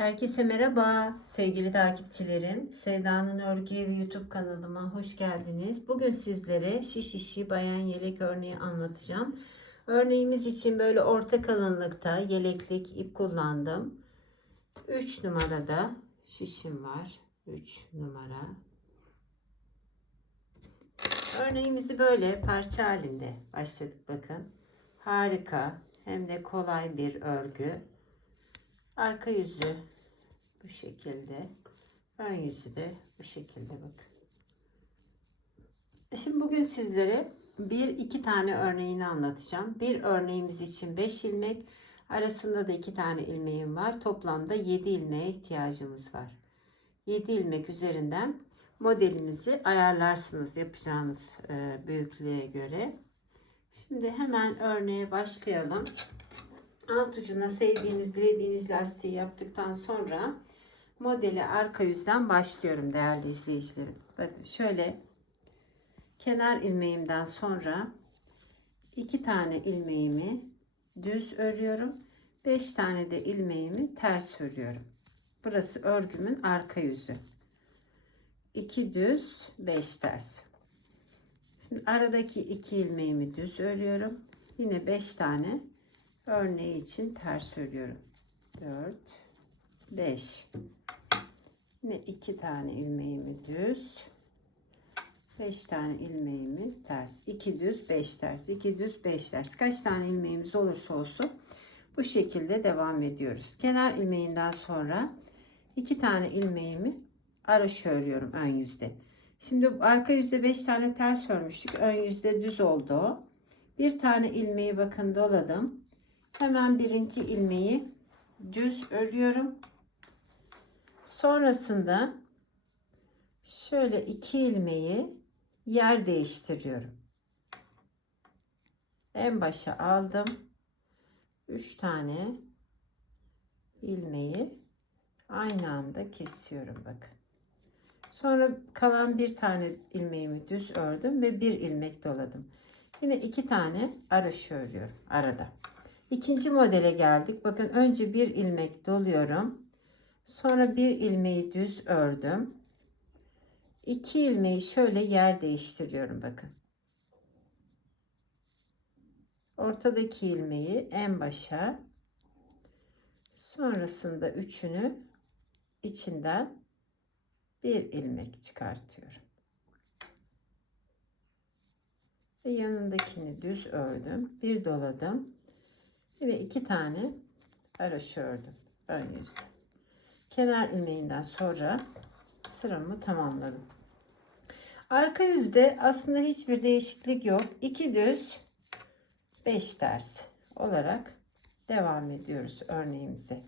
Herkese merhaba sevgili takipçilerim. Sevda'nın Örgü Evi YouTube kanalıma hoş geldiniz. Bugün sizlere şiş işi bayan yelek örneği anlatacağım. Örneğimiz için böyle orta kalınlıkta yeleklik ip kullandım. 3 numarada şişim var. 3 numara. Örneğimizi böyle parça halinde başladık bakın. Harika hem de kolay bir örgü. Arka yüzü bu şekilde. Ön yüzü de bu şekilde bakın. Şimdi bugün sizlere bir iki tane örneğini anlatacağım. Bir örneğimiz için 5 ilmek. Arasında da iki tane ilmeğim var. Toplamda 7 ilmeğe ihtiyacımız var. 7 ilmek üzerinden modelinizi ayarlarsınız yapacağınız e, büyüklüğe göre. Şimdi hemen örneğe başlayalım alt ucuna sevdiğiniz, dilediğiniz lastiği yaptıktan sonra modeli arka yüzden başlıyorum değerli izleyicilerim. Bakın şöyle kenar ilmeğimden sonra iki tane ilmeğimi düz örüyorum. Beş tane de ilmeğimi ters örüyorum. Burası örgümün arka yüzü. 2 düz, 5 ters. Şimdi aradaki iki ilmeğimi düz örüyorum. Yine 5 tane örneği için ters örüyorum. 4 5 Yine iki tane ilmeğimi düz. 5 tane ilmeğimi ters. 2 düz 5 ters. 2 düz 5 ters. Kaç tane ilmeğimiz olursa olsun bu şekilde devam ediyoruz. Kenar ilmeğinden sonra iki tane ilmeğimi araş örüyorum ön yüzde. Şimdi arka yüzde 5 tane ters örmüştük. Ön yüzde düz oldu. Bir tane ilmeği bakın doladım Hemen birinci ilmeği düz örüyorum. Sonrasında şöyle iki ilmeği yer değiştiriyorum. En başa aldım. Üç tane ilmeği aynı anda kesiyorum bakın. Sonra kalan bir tane ilmeğimi düz ördüm ve bir ilmek doladım. Yine iki tane araş örüyorum arada. İkinci modele geldik. Bakın önce bir ilmek doluyorum. Sonra bir ilmeği düz ördüm. İki ilmeği şöyle yer değiştiriyorum bakın. Ortadaki ilmeği en başa sonrasında üçünü içinden bir ilmek çıkartıyorum. Ve yanındakini düz ördüm. Bir doladım ve iki tane araşı ördüm ön yüzde. Kenar ilmeğinden sonra sıramı tamamladım. Arka yüzde aslında hiçbir değişiklik yok. 2 düz 5 ters olarak devam ediyoruz örneğimize.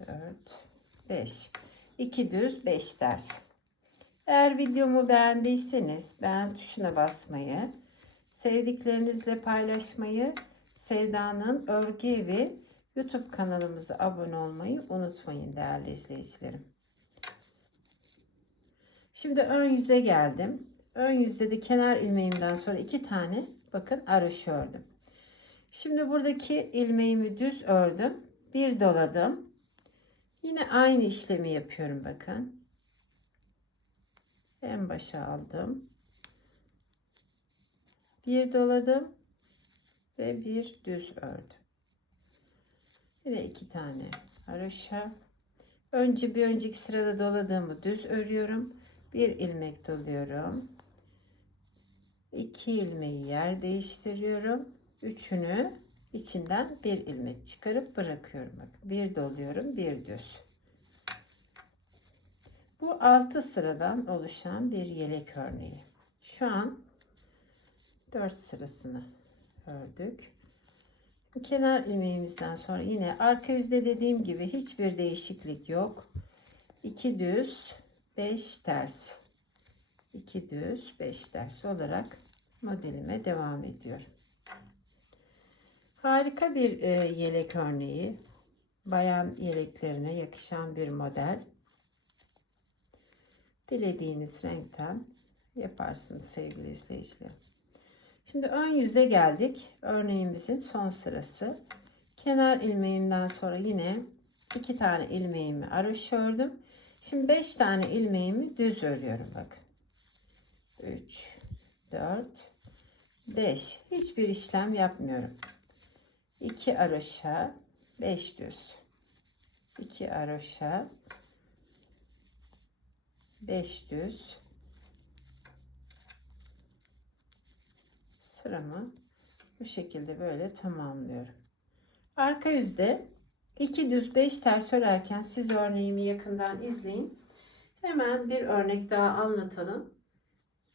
4 5 2 düz 5 ters. Eğer videomu beğendiyseniz beğen tuşuna basmayı, sevdiklerinizle paylaşmayı Sevda'nın Örgü Evi YouTube kanalımıza abone olmayı unutmayın değerli izleyicilerim. Şimdi ön yüze geldim. Ön yüzde de kenar ilmeğimden sonra iki tane bakın araş ördüm. Şimdi buradaki ilmeğimi düz ördüm. Bir doladım. Yine aynı işlemi yapıyorum bakın. En başa aldım. Bir doladım ve bir düz ördüm. Yine iki tane haroşa. Önce bir önceki sırada doladığımı düz örüyorum. Bir ilmek doluyorum. İki ilmeği yer değiştiriyorum. Üçünü içinden bir ilmek çıkarıp bırakıyorum. Bir doluyorum, bir düz. Bu altı sıradan oluşan bir yelek örneği. Şu an dört sırasını ördük. Kenar ilmeğimizden sonra yine arka yüzde dediğim gibi hiçbir değişiklik yok. 2 düz, 5 ters. 2 düz, 5 ters olarak modelime devam ediyorum. Harika bir e, yelek örneği. Bayan yeleklerine yakışan bir model. Dilediğiniz renkten yaparsınız sevgili izleyicilerim. Şimdi ön yüze geldik. Örneğimizin son sırası. Kenar ilmeğimden sonra yine iki tane ilmeğimi aroşa ördüm. Şimdi 5 tane ilmeğimi düz örüyorum bak. 3 4 5 hiçbir işlem yapmıyorum. 2 aroşa 5 düz. 2 aroşa 5 düz. Sıramı bu şekilde böyle tamamlıyorum. Arka yüzde 2 düz 5 ters örerken siz örneğimi yakından izleyin. Hemen bir örnek daha anlatalım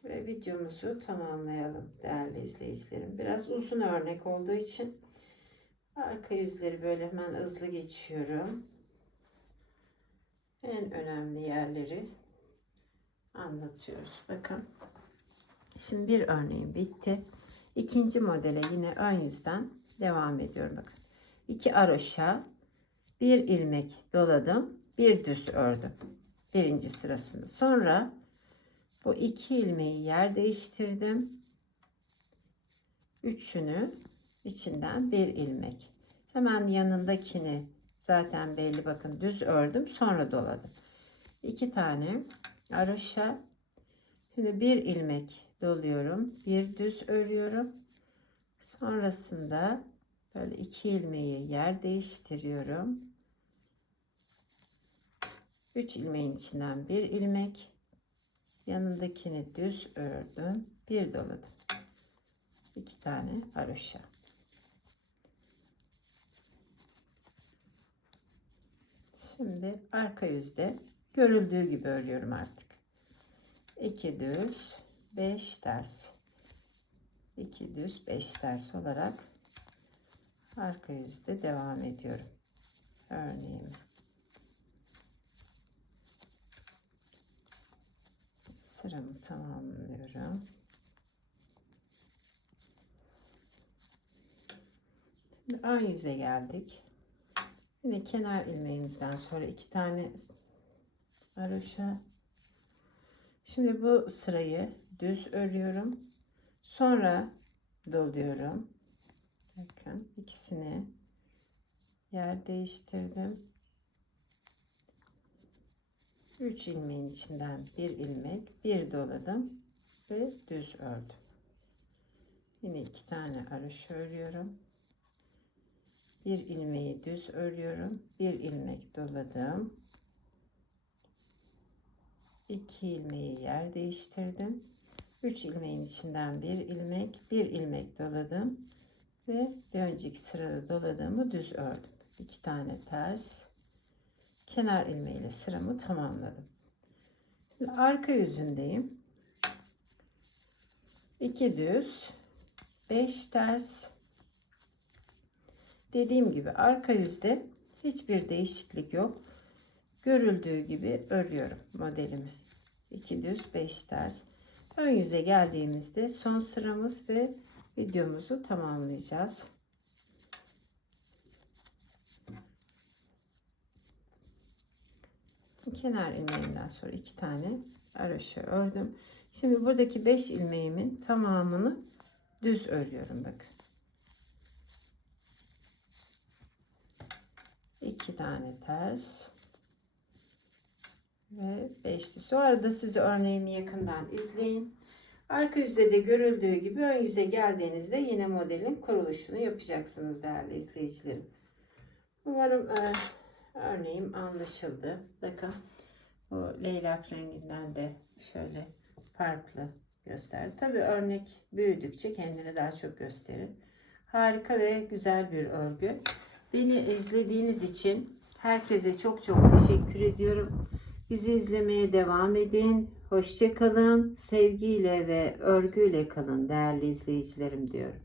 ve videomuzu tamamlayalım değerli izleyicilerim. Biraz uzun örnek olduğu için arka yüzleri böyle hemen hızlı geçiyorum. En önemli yerleri anlatıyoruz. Bakın. Şimdi bir örneğim bitti. İkinci modele yine ön yüzden devam ediyorum. Bakın. İki aroşa, bir ilmek doladım, bir düz ördüm. Birinci sırasını. Sonra bu iki ilmeği yer değiştirdim. Üçünü içinden bir ilmek. Hemen yanındakini zaten belli bakın düz ördüm sonra doladım. İki tane aroşa. Şimdi bir ilmek doluyorum. Bir düz örüyorum. Sonrasında böyle iki ilmeği yer değiştiriyorum. Üç ilmeğin içinden bir ilmek yanındakini düz ördüm. Bir doladım. İki tane haroşa. Şimdi arka yüzde görüldüğü gibi örüyorum artık. 2 düz 5 ters 2 düz 5 ters olarak arka yüzde devam ediyorum. Örneğimi sıramı tamamlıyorum. Şimdi ön yüze geldik. Yine kenar ilmeğimizden sonra iki tane haroşa Şimdi bu sırayı düz örüyorum. Sonra doluyorum. Bakın ikisini yer değiştirdim. 3 ilmeğin içinden bir ilmek, bir doladım ve düz ördüm. Yine iki tane arış örüyorum. Bir ilmeği düz örüyorum. Bir ilmek doladım. 2 ilmeği yer değiştirdim. 3 ilmeğin içinden bir ilmek, bir ilmek doladım ve bir önceki sırada doladığımı düz ördüm. 2 tane ters kenar ilmeğiyle sıramı tamamladım. Şimdi arka yüzündeyim. 2 düz, 5 ters. Dediğim gibi arka yüzde hiçbir değişiklik yok görüldüğü gibi örüyorum modelimi. 2 düz 5 ters. Ön yüze geldiğimizde son sıramız ve videomuzu tamamlayacağız. Kenar ilmeğinden sonra iki tane haroşa ördüm. Şimdi buradaki 5 ilmeğimin tamamını düz örüyorum bakın. iki tane ters ve 5 düz. O arada siz örneğimi yakından izleyin. Arka yüzde de görüldüğü gibi ön yüze geldiğinizde yine modelin kuruluşunu yapacaksınız değerli izleyicilerim. Umarım e, örneğim anlaşıldı. Bakın bu leylak renginden de şöyle farklı gösterdi. Tabi örnek büyüdükçe kendini daha çok gösterir. Harika ve güzel bir örgü. Beni izlediğiniz için herkese çok çok teşekkür ediyorum. Bizi izlemeye devam edin. Hoşçakalın. Sevgiyle ve örgüyle kalın değerli izleyicilerim diyorum.